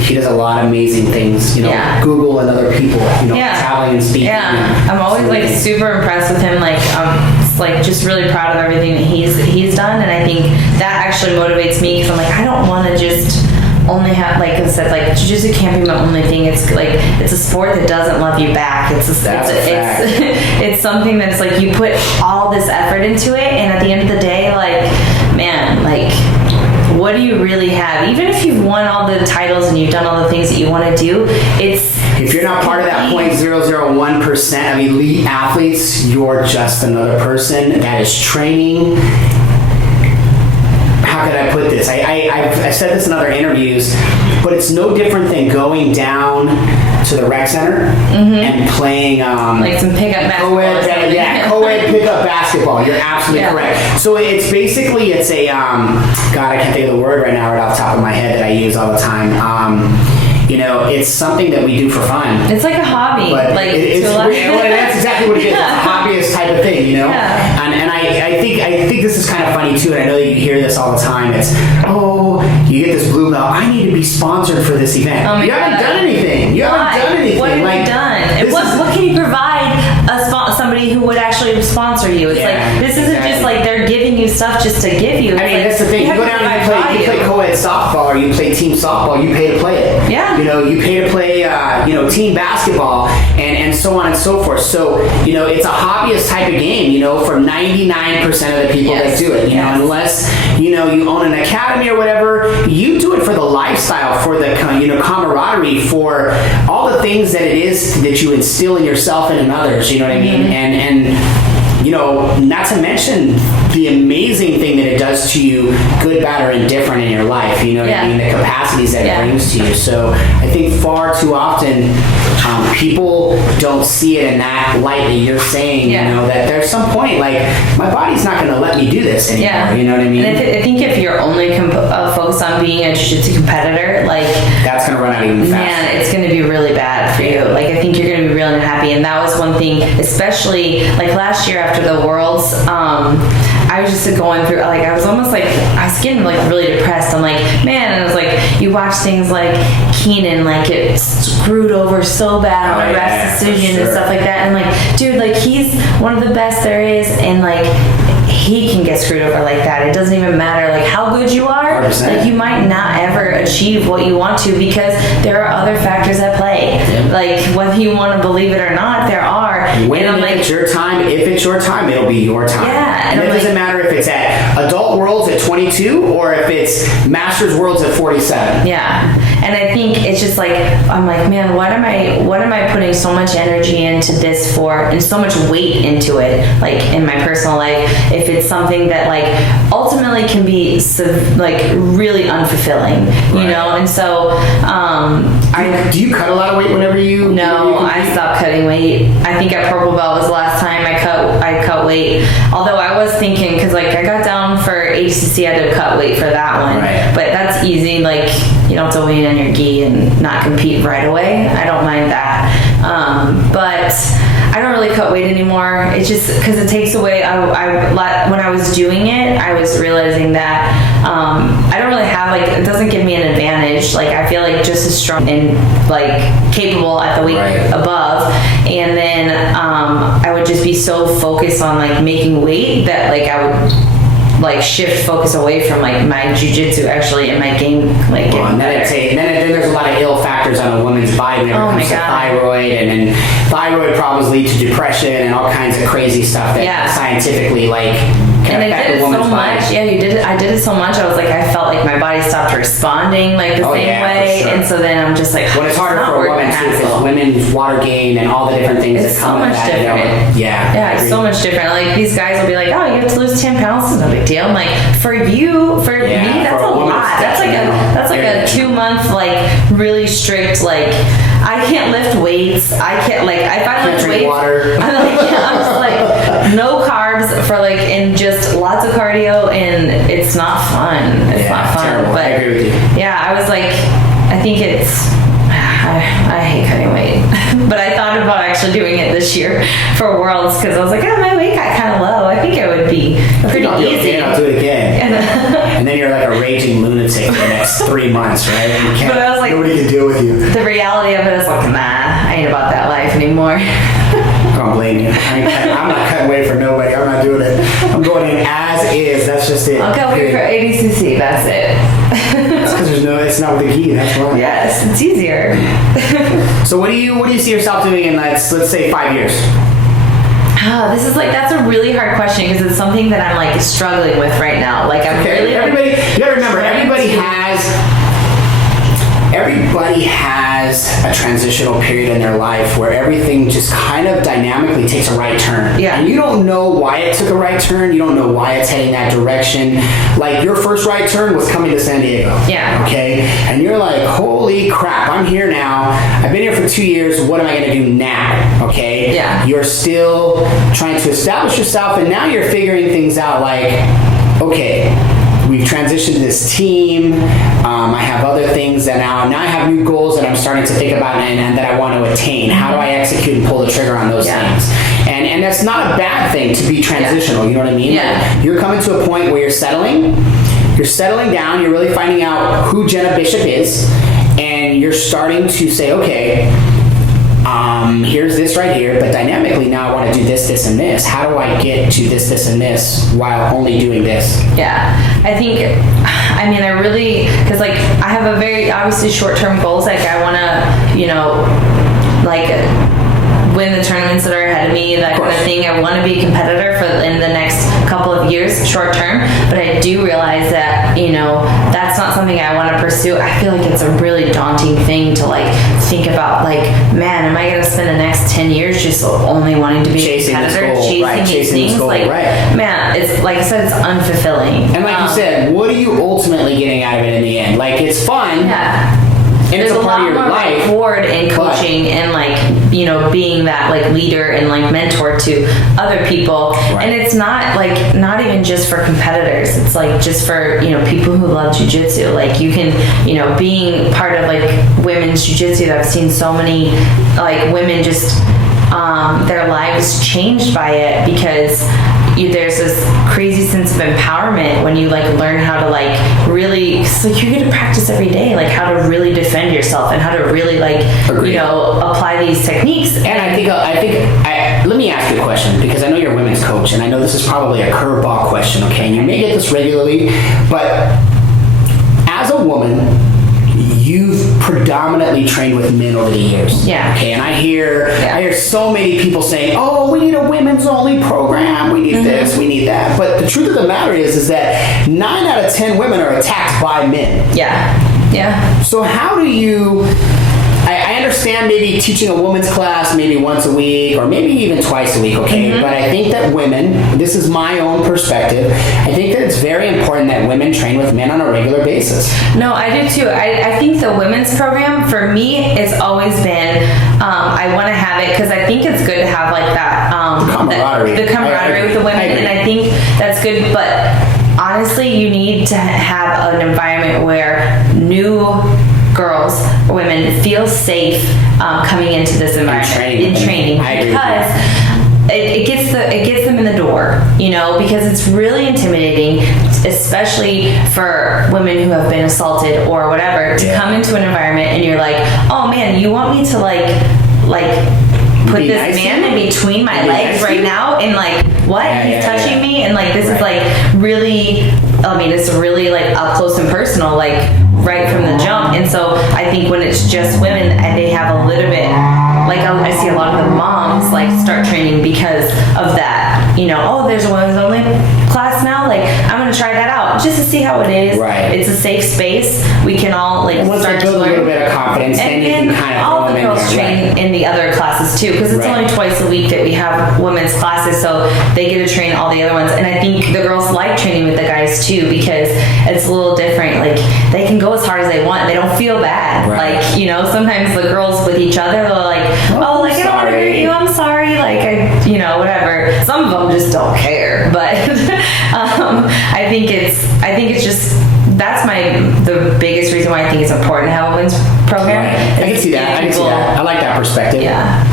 he does a lot of amazing things. Google and other people, traveling and speaking. I'm always like super impressed with him. Like, like just really proud of everything that he's done, and I think that actually motivates me because I'm like, I don't want to just only have, like I said, like jiu-jitsu can't be my only thing. It's like, it's a sport that doesn't love you back. It's something that's like, you put all this effort into it, and at the end of the day, like, man, like, what do you really have? Even if you've won all the titles and you've done all the things that you want to do, if you're not part of that 0.001% of elite athletes, you're just another person that is training. How could I put this? I've said this in other interviews, but it's no different than going down to the rec center and playing like some pickup basketball. Co-ed pickup basketball. You're absolutely correct. So it's basically a God, I can't think of the word right now right off the top of my head that I use all the time. It's something that we do for fun. It's like a hobby. But that's exactly what it is. It's a hobbyist type of thing, And I think this is kind of funny too, and I know that you hear this all the time. It's, you get this blue belt, I need to be sponsored for this event. Oh my you haven't done anything. You haven't done anything. What have you done? What can you provide somebody who would actually sponsor you? It's like, this isn't just like they're giving you stuff just to give you. That's the thing. You go down and you play co-ed softball or you play team softball, you pay to play it. Yeah. You pay to play team basketball and so on and so forth. So, it's a hobbyist type of game, for 99% of the people that do it. Unless you own an academy or whatever, you do it for the lifestyle, for the camaraderie, for all the things that it is that you instill in yourself and in others, you know what I mean? And not to mention the amazing thing that it does to you, good, bad, or indifferent in your life, you know what I mean? The capacities that it brings to you. So I think far too often people don't see it in that light that you're saying, that there's some point, like, my body's not going to let me do this anymore, you know what I mean? And I think if you're only focused on being a jiu-jitsu competitor, like, that's going to run out even faster. Man, it's going to be really bad for you. Like, I think you're going to be really unhappy, and that was one thing, especially, like, last year after the Worlds, I was just going through, like, I was getting, like, really depressed. I'm like, man, and I was like, you watch things like Keenan, like, get screwed over so bad on a ref decision and stuff like that, and, like, dude, like, he's one of the best there is, and, like, he can get screwed over like that. It doesn't even matter, like, how good you are. 100%. Like, you might not ever achieve what you want to because there are other factors at play. Like, whether you want to believe it or not, there are. It's your time, if it's your time, it'll be your time. Yeah. And it doesn't matter if it's at Adult Worlds at 22 or if it's Masters Worlds at 47. Yeah. And I think it's just like, I'm like, man, what am I putting so much energy into this for, and so much weight into it, like, in my personal life, if it's something that, like, ultimately can be like really unfulfilling, you know? And so do you cut a lot of weight whenever you? No, I stopped cutting weight. I think at Purple Belt was the last time I cut weight. Although I was thinking, because, like, I got down for ACC, I had to cut weight for that one. Right. But that's easy. Like, you don't have to weigh in on your gi and not compete right away. I don't mind that. But I don't really cut weight anymore. It's just because it takes away. When I was doing it, I was realizing that I don't really have, like, it doesn't give me an advantage. Like, I feel like just as strong and, like, capable at the weight above, and then I would just be so focused on, like, making weight that, like, I would, like, shift focus away from, like, my jiu-jitsu actually in my game, like, and then there's a lot of ill factors on a woman's body whenever it comes to thyroid, and then thyroid problems lead to depression and all kinds of crazy stuff that scientifically, like, can affect a woman's body. I did it so much. I was like, I felt like my body stopped responding like the same way, for sure. and so then I'm just like, well, it's harder for a woman too, because women's water gain and all the different things it's that come so with much that. different. Yeah, it's so much different. Like these guys will be like, oh, you have to lose 10 pounds, it's no big deal. I'm like, for me, that's a lot. That's like a 2 month like really strict, like I can't lift weights. I can't, like, if I lift weights, water. I'm just like no carbs for like, and just lots of cardio, and it's not fun. It's not fun. Terrible. But I agree with you. yeah, I was like, I think I hate cutting weight, but I thought about actually doing it this year for Worlds, because I was like, oh, my weight got kind of low. I think it would be pretty easy. I'll do it again. And then you're like a raging lunatic for the next 3 months, right? You can't, but I was like, nobody can deal with you. The reality of it is like, nah, I ain't about that life anymore. I don't blame you. I'm not cutting weight for nobody. I'm not doing it. I'm going in as is. That's just it. I'll cut weight for ADCC. That's it. That's because it's not with the gi. That's why. Yes, it's easier. So what do you see yourself doing in let's say 5 years? That's a really hard question, because it's something that I'm like struggling with right now. Like I'm really. Everybody, you gotta remember, everybody has a transitional period in their life where everything just kind of dynamically takes a right turn. Yeah. And you don't know why it took a right turn. You don't know why it's heading that direction. Like your first right turn was coming to San Diego. Yeah. Okay. And you're like, holy crap, I'm here now. I've been here for 2 years. What am I going to do now? Okay. Yeah. You're still trying to establish yourself, and now you're figuring things out like, okay, we've transitioned to this team. I have other things that now I have new goals that I'm starting to think about and that I want to attain. How do I execute and pull the trigger on those things? And that's not a bad thing to be transitional. You know what I mean? Yeah. Like, you're coming to a point where you're settling down. You're really finding out who Jena Bishop is, and you're starting to say, okay, here's this right here, but dynamically now I want to do this, this, and this. How do I get to this, this, and this while only doing this? Yeah, I really, because like I have a very obviously short-term goals. Like I want to, like win the tournaments that are ahead of me, that kind of thing. I want to be a competitor in the next couple of years, short term. But I do realize that, that's not something I want to pursue. I feel like it's a really daunting thing to like think about. Like, man, am I going to spend the next 10 years just only wanting to be chasing a competitor, this goal, chasing these things? Goal, like, man, it's like I said, it's unfulfilling. And like you said, what are you ultimately getting out of it in the end? Like, it's fun. Yeah. And there's it's a part lot of your more life, reward in coaching and like being that like leader and like mentor to other people. Right. And it's not even just for competitors. It's like just for people who love jiu-jitsu. Like you can being part of like women's jiu-jitsu. I've seen so many like women just their lives changed by it, because there's this crazy sense of empowerment when you like learn how to like really, so you get to practice every day, like how to really defend yourself and how to really like apply these techniques. And I think let me ask you a question, because I know you're a women's coach, and I know this is probably a curveball question, okay? And you may get this regularly, but as a woman, you've predominantly trained with men over the years. Yeah. Okay, and I hear so many people saying, oh, we need a women's only program, we need this, we need that. But the truth of the matter is that 9 out of 10 women are attacked by men. Yeah. So how do you, I understand maybe teaching a women's class maybe once a week or maybe even twice a week, okay? But I think that women, this is my own perspective, I think that it's very important that women train with men on a regular basis. No, I do too. I think the women's program, for me, it's always been, I want to have it because I think it's good to have like that, camaraderie. The camaraderie with the women, and I think that's good, but honestly, you need to have an environment where new girls or women feel safe coming into this environment in training because it gets them in the door, because it's really intimidating, especially for women who have been assaulted or whatever, to come into an environment and you're like, oh man, you want me to like put this man in between my legs right now, and like what he's touching me, and like this is like really, it's really like up close and personal, like right from the jump. And so I think when it's just women, and they have a little bit, like I see a lot of the moms like start training because of that. Oh, there's a women's only class now. Like I'm gonna to try that out just to see how it is. Right. It's a safe space. We can all like once start they build to a learn. little bit of confidence, And then you can kind of all throw the them in girls there. train in the other classes too, because it's Right. only twice a week that we have women's classes, so they get to train all the other ones. And I think the girls like training with the guys too, because it's a little different. Like they can go as hard as they want. They don't feel bad. Right. Like, you know, sometimes the girls with each other, they're like, oh, like I don't want to hurt you. I'm sorry. Like whatever. Some of them just don't care. But I think it's just, that's the biggest reason why I think it's important to have a women's program. Right. I can see that. I like that perspective. Yeah.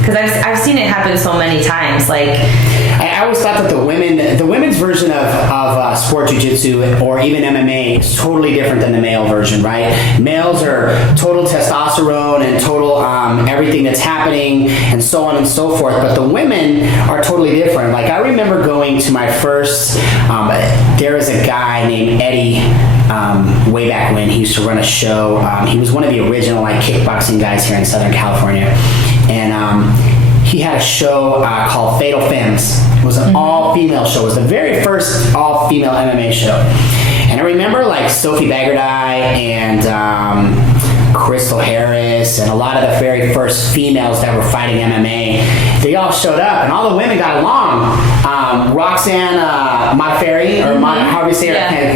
Because I've seen it happen so many times. Like, I always thought that the women's version of sport jiu-jitsu or even MMA is totally different than the male version, right? Males are total testosterone and total everything that's happening and so on and so forth, but the women are totally different. Like I remember going to my first, there was a guy named Eddie, way back when he used to run a show. He was one of the original like kickboxing guys here in Southern California, and he had a show called Fatal Femmes. It was an all-female show. It was the very first all-female MMA show. And I remember like Sophie Bagardai and Crystal Harris and a lot of the very first females that were fighting MMA. They all showed up and all the women got along. Roxanne Modafferi, or however you say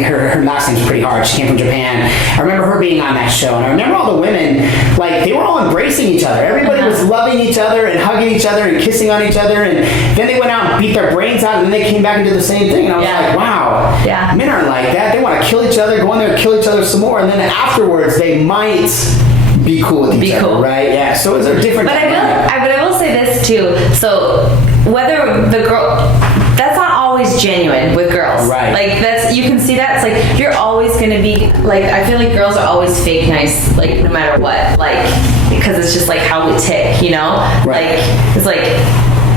her last name's pretty hard. She came from Japan. I remember her being on that show, and I remember all the women, like they were all embracing each other. Everybody was loving each other and hugging each other and kissing on each other, and then they went out and beat their brains out, and then they came back and did the same thing. And I was like, wow, men aren't like that. They want to kill each other, go in there and kill each other some more, and then afterwards they might be cool with each other, right? Yeah. So it's a different. But I will say this too. So whether the girl, that's not always genuine with girls, right? Like that's, you can see that. It's like you're always gonna be like, I feel like girls are always fake nice, like no matter what, like because it's just like how we tick, you know? Right. Like it's like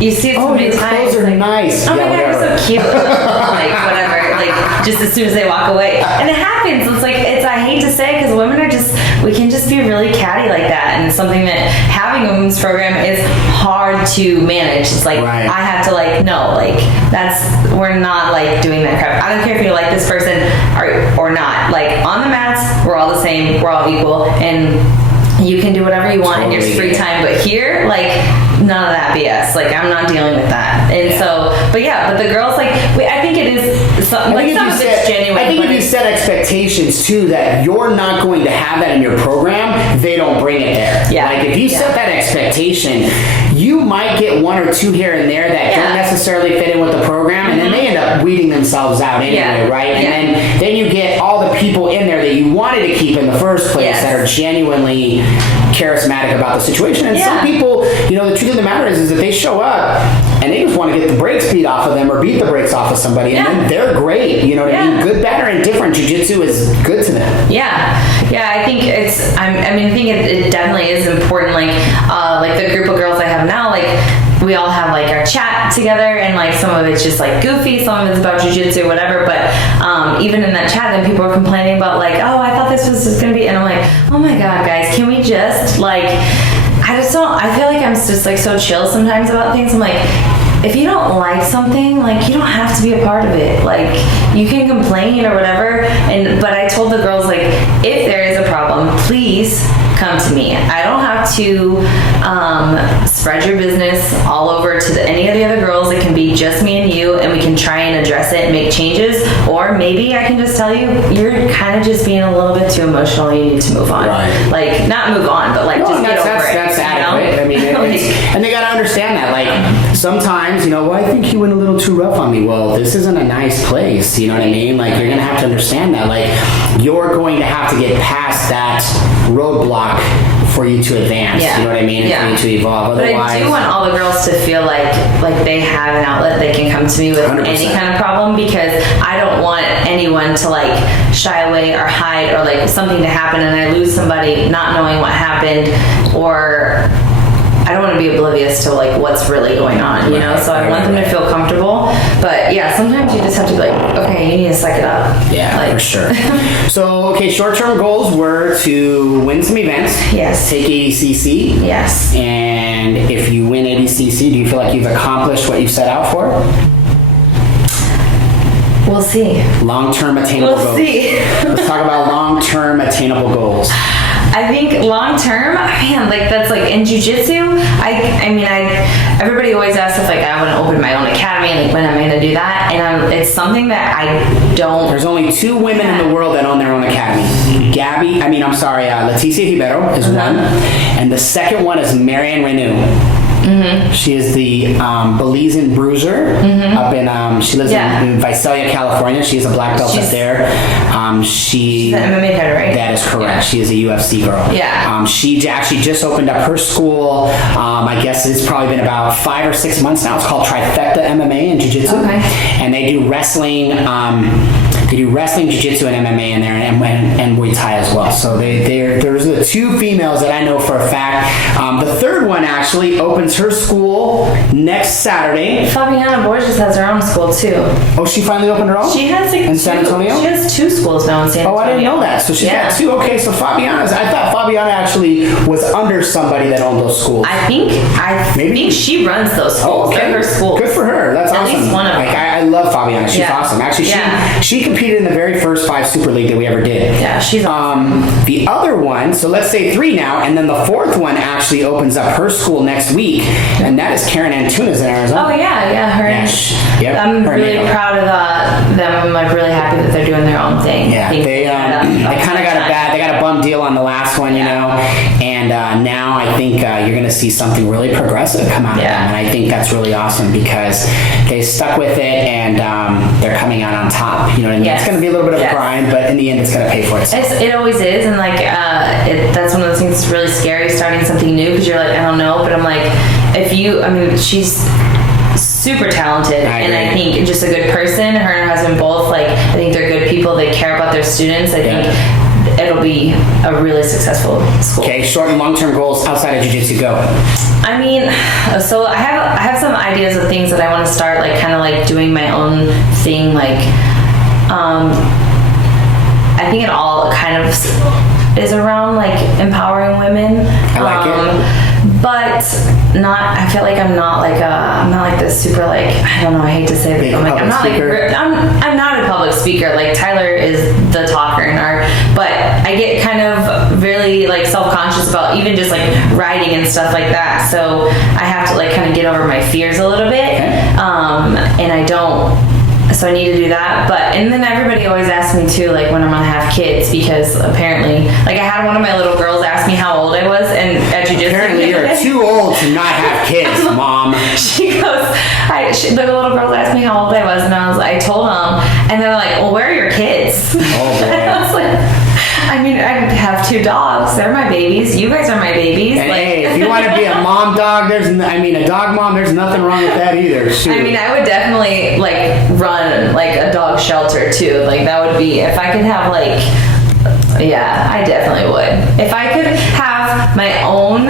you see it so many times. Clothes are nice. Oh my god, you're so cute. Like whatever. Like just as soon as they walk away, and it happens. It's like I hate to say because women are just, we can just be really catty like that, and it's something that having a women's program is hard to manage. It's like I have to we're not like doing that crap. I don't care if you like this person or not. Like on the mats, we're all the same. We're all equal, and you can do whatever you want in your free time. But here, like none of that BS. Like I'm not dealing with that. And but the girls, like I think it is some of it's genuine. I think if you set expectations too that you're not going to have that in your program, they don't bring it there. Yeah. Like if you set that expectation, you might get one or two here and there that don't necessarily fit in with the program, and then they end up weeding themselves out anyway, right? And then you get all the people in there that you wanted to keep in the first place that are genuinely charismatic about the situation. And some people, the truth of the matter is that they show up and they just want to get the brakes beat off of them or beat the brakes off of somebody, and then they're great. You know what I mean? Good, bad, or indifferent, jiu-jitsu is good to them. Yeah, I think it's. I think it definitely is important. Like the group of girls I have now, like we all have like our chat together, and like some of it's just like goofy, some of it's about jiu-jitsu, whatever. But even in that chat, then people are complaining about like, oh, I thought this was just gonna be, and I'm like, oh my god, guys, can we just like. I feel like I'm just like so chill sometimes about things. I'm like, if you don't like something, like you don't have to be a part of it. Like you can complain or whatever. But I told the girls, like, if there is a problem, please come to me. I don't have to spread your business all over to any of the other girls. It can be just me and you, and we can try and address it and make changes. Or maybe I can just tell you, you're kind of just being a little bit too emotional. You need to move on. Right. Like, not move on, but like just get over it. That's adequate. I mean, and they got to understand that. Like, sometimes, well, I think you went a little too rough on me. Well, this isn't a nice place. You know what I mean? Like, you're going to have to understand that. Like, you're going to have to get past that roadblock for you to advance. You know what I mean? And for you to evolve. Otherwise, but I do want all the girls to feel like they have an outlet. They can come to me with 100%. Any kind of problem, because I don't want anyone to like shy away or hide, or like something to happen and I lose somebody not knowing what happened, or I don't want to be oblivious to like what's really going on, so I want them to feel comfortable. But sometimes you just have to be like, okay, you need to suck it up. For sure. So, short-term goals were to win some events. Yes. Take ADCC. Yes. And if you win ADCC, do you feel like you've accomplished what you've set out for? We'll see. Long-term attainable goals. We'll see. Let's talk about long-term attainable goals. I think long term, man, like that's like in jiu-jitsu. Everybody always asks if like I want to open my own academy and like when am I going to do that? And it's something that I don't. There's only 2 women in the world that own their own academy. Leticia Ribeiro is one, and the second one is Marianne Renew. Mm-hmm. She is the Belizean bruiser up in. She lives in Visalia, California. She's a black belt up there. She's an MMA fighter, right? That is correct. Yeah. She is a UFC girl. Yeah. She actually just opened up her school. I guess it's probably been about 5 or 6 months now. It's called Trifecta MMA and Jiu-Jitsu. Okay. And they do wrestling. They do wrestling, jiu-jitsu, and MMA in there, and Muay Thai as well. So there's the 2 females that I know for a fact. The third one actually opens her school next Saturday. Fabiana Borges has her own school too. Oh, she finally opened her own? She has in San Antonio? She has 2 schools now in San Antonio. Oh, I didn't know that. So she's got 2. Okay, so I thought Fabiana actually was under somebody that owned those schools. I think she runs those schools. Oh, okay. They're her schools. Good for her. That's awesome. At least one of them. I love Fabiana. She's awesome. Actually, she competed in the very first FIVE Super League that we ever did. Yeah, she's awesome. The other one, so let's say 3 now, and then the 4th one actually opens up her school next week, and that is Karen Antunes in Arizona. Oh yeah, her. Yeah, I'm really proud of them. I'm like really happy that they're doing their own thing. Yeah, they kind of got a bum deal on the last one, you know, and now I think you're going to see something really progressive come out of them, and I think that's really awesome because they stuck with it and they're coming out on top. You know what I mean? It's going to be a little bit of a grind, but in the end, it's going to pay for itself. It always is, and like that's one of those things that's really scary, starting something new, because you're like, I don't know, but I'm like, she's super talented, and I think just a good person. Her and her husband both, like, I think they're good people. They care about their students. I think it'll be a really successful school. Okay, short and long-term goals outside of jiu-jitsu, go. I mean, so I have some ideas of things that I want to start, like kind of like doing my own thing, like I think it all kind of is around like empowering women. I like it. But I feel like I'm not like this super like, I don't know, I hate to say this, I'm not a public speaker. Like Tyler is the talker but I get kind of really like self-conscious about even just like writing and stuff like that. So I have to like kind of get over my fears a little bit. And I don't. So I need to do that. And then everybody always asks me too, like when I'm gonna have kids, because apparently, like I had one of my little girls ask me how old I was, and at jiu-jitsu. Apparently you're too old to not have kids, Mom. She goes, the little girls asked me how old I was, and I told them, and they're like, well, where are your kids? Oh, boy. And I was like, I mean, I have 2 dogs. They're my babies. You guys are my babies. And hey, if you want to be a mom dog, a dog mom, there's nothing wrong with that either. Shoot. I mean, I would definitely like run like a dog shelter too. Like that would be, if I could have like, yeah, I definitely would. If I could have my own,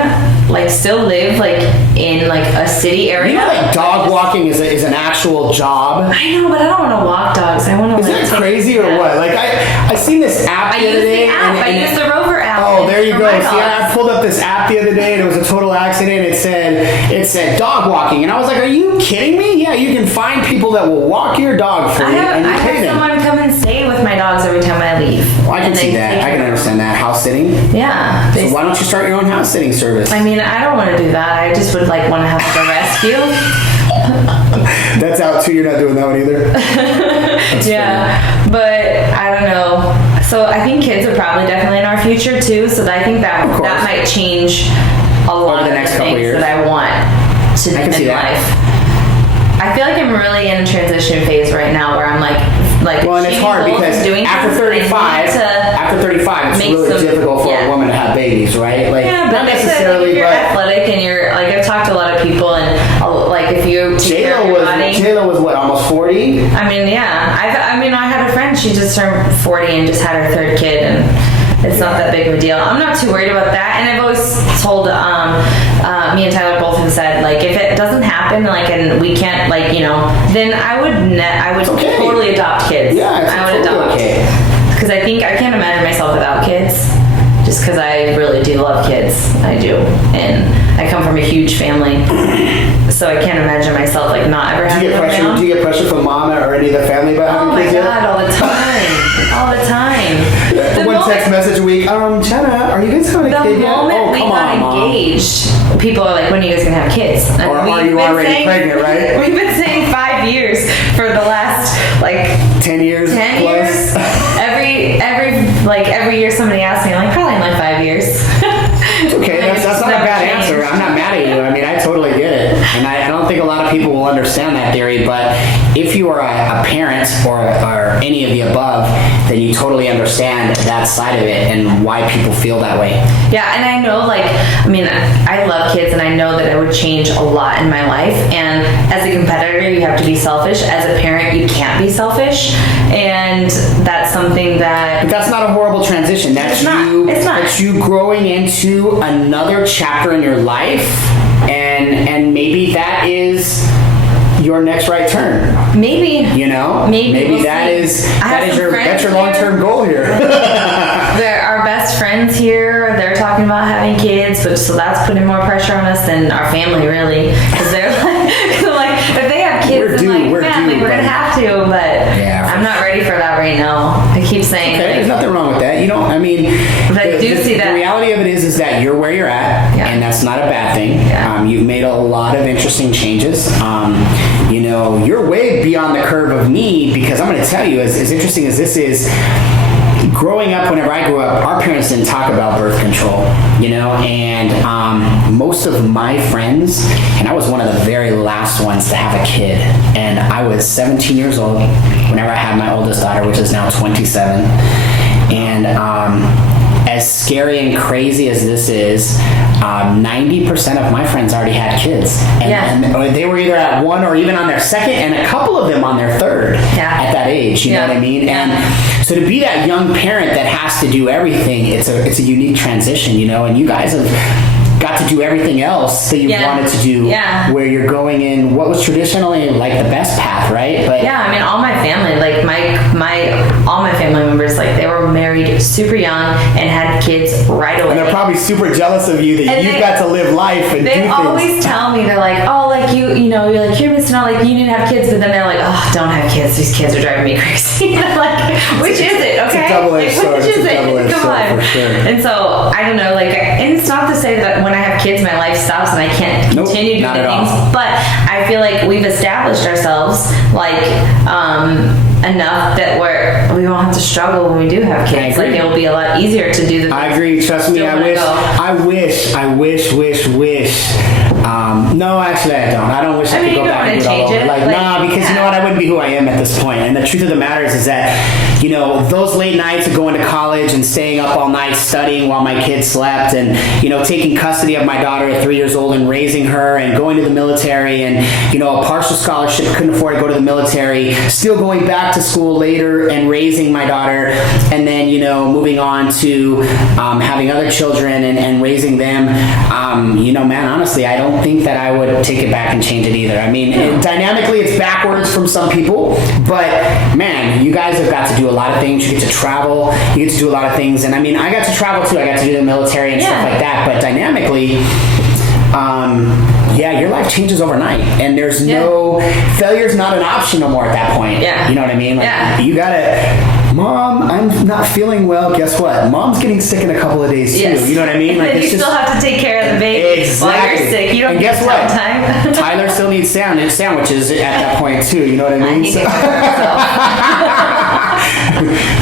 like still live like in like a city area. You know, like dog walking is an actual job. I know, but I don't want to walk dogs. I want to. Isn't that crazy or what? Like I seen this app the other day. I use the Rover app. Oh, there you go. See, I pulled up this app the other day, and it was a total accident. It said dog walking, and I was like, "Are you kidding me?" Yeah, you can find people that will walk your dog for you, and you pay them. Someone come and stay with my dogs every time I leave. Well, I can see that. I can understand that. House sitting. Yeah. So why don't you start your own house sitting service? I mean, I don't want to do that. I just would like want to have like a rescue. That's out too. You're not doing that one either. But I don't know. So I think kids are probably definitely in our future too. So I think that might change a lot of the next couple years that I want to do in life. I feel like I'm really in a transition phase right now where I'm like. Well, and it's hard because after 35, it's really difficult for a woman to have babies, right? Like, yeah, but not necessarily, if you're athletic and you're like, I've talked to a lot of people, and like if you Jayla was what, almost 40? I mean, yeah. I had a friend, she just turned 40 and just had her 3rd kid, and it's not that big of a deal. I'm not too worried about that, and I've always told me and Tyler both have said, like, if it doesn't happen, like, and we can't, like, you know, then I would totally adopt kids. Yeah, it's I would adopt. Because I think I can't imagine myself without kids. Just because I really do love kids. I do. And I come from a huge family. So I can't imagine myself like not ever having pressure? Do you get pressure from mom or any of the family about having kids? Oh my God, all the time. All the time. One text message a week. Jenna, are you guys having a kid yet? The moment we got engaged, people are like, when are you guys going to have kids? And or are you already pregnant, right? We've been saying 5 years for the last, 10 years 10 plus. years. Every year somebody asks me, I'm like, probably in 5 years. Okay, that's not a bad answer. I'm not mad at you. I mean, I totally get it. And I don't think a lot of people will understand that theory, but if you are a parent or any of the above, then you totally understand that side of it and why people feel that way. Yeah, and I know, I love kids, and I know that it would change a lot in my life. And as a competitor, you have to be selfish. As a parent, you can't be selfish. And that's something that... But that's not a horrible transition. That's you. It's not. That's you growing into another chapter in your life, and maybe that is your next right turn. Maybe. Maybe we'll that's your long-term goal here. They're our best friends here. They're talking about having kids, so that's putting more pressure on us than our family, really, because they're like, if they have kids, we're gonna have to, but I'm not ready for that right now. I keep saying, there's nothing wrong with that. But I do see that the reality of it is that you're where you're at, and that's not a bad thing. Yeah. You've made a lot of interesting changes. You're way beyond the curve of me, because I'm going to tell you, as interesting as this is, growing up, whenever I grew up, our parents didn't talk about birth control, and most of my friends, and I was one of the very last ones to have a kid, and I was 17 years old whenever I had my oldest daughter, which is now 27, and as scary and crazy as this is, 90% of my friends already had kids. And they were either at one or even on their second, and a couple of them on their third at that age, you know what I mean? And so to be that young parent that has to do everything, it's a unique transition, and you guys have got to do everything else that you wanted to do, where you're going in what was traditionally the best path, right? But all my family, all my family members, they were married super young and had kids right away. And they're probably super jealous of you that you got to live life and do things. They always tell me, they're like, you're missing out, you need to have kids, but then they're like, oh, don't have kids, these kids are driving me crazy. And I'm like, which is it, okay? It's a double-edged sword. Which is it? Come on. For sure. And so, I don't know, and it's not to say that when I have kids, my life stops and I can't continue to do the things, but I feel like we've established ourselves, enough that we won't have to struggle when we do have kids. It will be a lot easier to do the things. I agree. Trust me. I wish. No, actually, I don't. I don't wish I could go back and do it all over. Because you know what? I wouldn't be who I am at this point. And the truth of the matter is that, those late nights of going to college and staying up all night studying while my kids slept, and, taking custody of my daughter at 3 years old and raising her, and going to the military, and, a partial scholarship, couldn't afford to go to the military, still going back to school later and raising my daughter, and then, moving on to having other children and raising them. Man, honestly, I don't think that I would take it back and change it either. Dynamically, it's backwards from some people, but man, you guys have got to do a lot of things. You get to travel, you get to do a lot of things, and I got to travel too. I got to do the military and stuff like that, but dynamically, your life changes overnight, and there's failure's not an option no more at that point. You know what I mean? You gotta, Mom, I'm not feeling well. Guess what? Mom's getting sick in a couple of days too. You know what I mean? You still have to take care of the baby while you're sick. You don't and guess what? Time. Tyler still needs sandwiches at that point too. You know what I mean?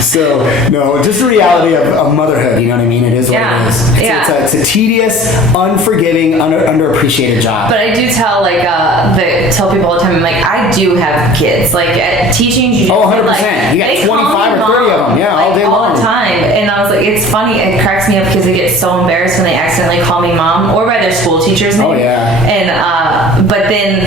So no, just the reality of motherhood. You know what I mean? It is what it is. It's a tedious, unforgiving, underappreciated job. But I do tell tell people all the time. I'm I do have kids. At teaching jiu-jitsu. Oh, 100%. You got 25 or 30 of them. Yeah, all day long. All the time. And I was it's funny. It cracks me up because they get so embarrassed when they accidentally call me mom, or by their school teacher's name. Oh yeah. And but then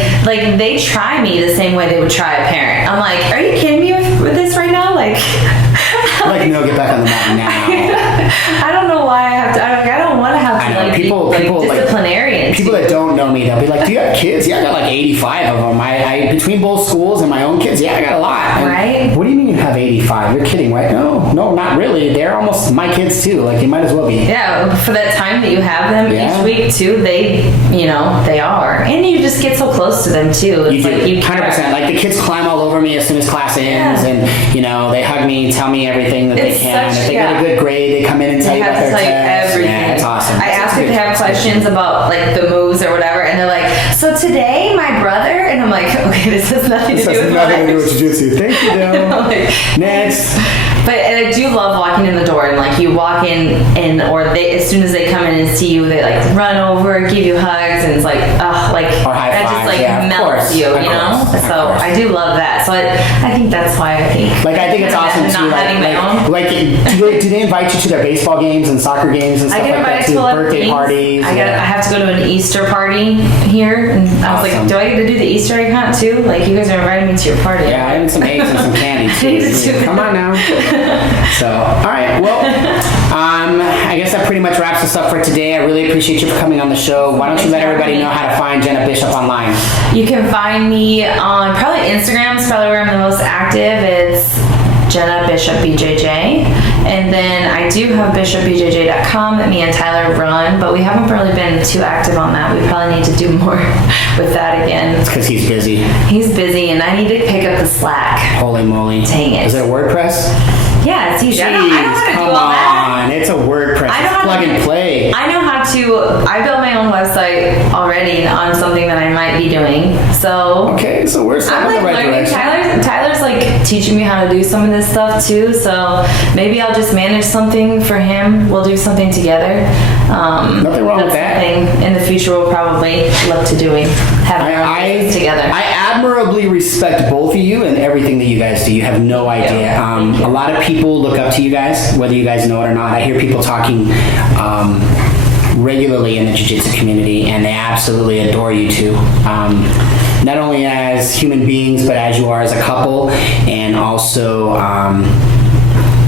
they try me the same way they would try a parent. I'm are you kidding me with this right now? No, get back on the mat now. I don't know why I have to. I don't want to have to like people disciplinarian. People that don't know me, they'll be like, "Do you have kids?" Yeah, I got like 85 of them. I between both schools and my own kids, yeah, I got a lot. And right? What do you mean you have 85? You're kidding, right? No, not really. They're almost my kids too. Like, you might as well be. Yeah, for that time that you have them each week too, they are, and you just get so close to them too. It's you do, 100%. Like, the kids climb all over me as soon as class ends, and they hug me, tell me everything that they can. If they get a good grade, they come in and tell you about their test. Everything. Yeah, it's awesome. I ask if they have questions about like the moves or whatever, and they're like, "So today, my brother," and I'm like, "Okay, this has nothing to do with jiu-jitsu. Thank you, though." Next. But and I do love walking in the door, and like you walk in, or they, as soon as they come in and see you, they like run over, give you hugs, and it's like, or high that fives, just like melts you, you know. So I do love that. So I think that's why I think it's awesome too. Not having my own. Like, do they invite you to their baseball games and soccer games and stuff like that too? Birthday parties. I have to go to an Easter party here, and I was like, do I get to do the Easter egg hunt too? Like, you guys are inviting me to your party. Yeah, and some eggs and some candy too. Come on now. So, all right. Well, I guess that pretty much wraps us up for today. I really appreciate you for coming on the show. Why don't you let everybody know how to find Jena Bishop online? You can find me on probably Instagram. Is probably where I'm the most active. It's Jena Bishop BJJ, and then I do have bishopbjj.com that me and Tyler run, but we haven't really been too active on that. We probably need to do more with that again. It's because he's busy. He's busy, and I need to pick up the slack. Holy moly! Dang it! Is it a WordPress? Yeah, it's easy. Jeez, I know how to do all that. It's a WordPress. It's plug and play. I know how to. I built my own website already on something that I might be doing. So okay, so we're I'm like the right learning. direction. Tyler's like teaching me how to do some of this stuff too. So maybe I'll just manage something for him. We'll do something together. Nothing wrong with that. Something in the future we'll probably look to doing. Having our things together. I admirably respect both of you and everything that you guys do. You have no idea. A lot of people look up to you guys, whether you guys know it or not. I hear people talking regularly in the jiu-jitsu community, and they absolutely adore you two. Not only as human beings, but as you are as a couple, and also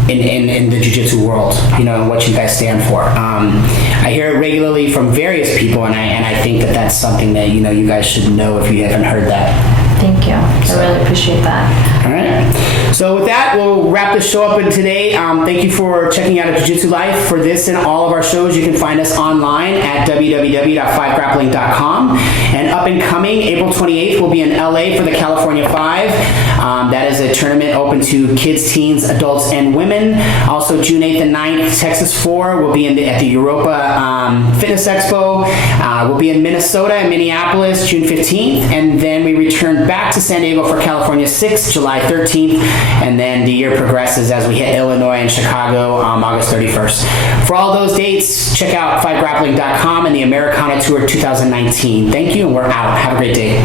in the jiu-jitsu world, and what you guys stand for. I hear it regularly from various people, and I think that that's something that you guys should know if you haven't heard that. Thank you. I really appreciate that. All right. So with that, we'll wrap this show up today. Thank you for checking out Jiu-Jitsu Life. For this and all of our shows, you can find us online at www.fivegrappling.com. And up and coming, April 28th, we'll be in LA for the California 5. That is a tournament open to kids, teens, adults, and women. Also, June 8th and 9th, Texas 4 will be at the Europa Fitness Expo. We'll be in Minnesota and Minneapolis, June 15th. And then we return back to San Diego for California 6th, July 13th. And then the year progresses as we hit Illinois and Chicago August 31st. For all those dates, check out FIVEgrappling.com and the Americana Tour 2019. Thank you, and we're out. Have a great day.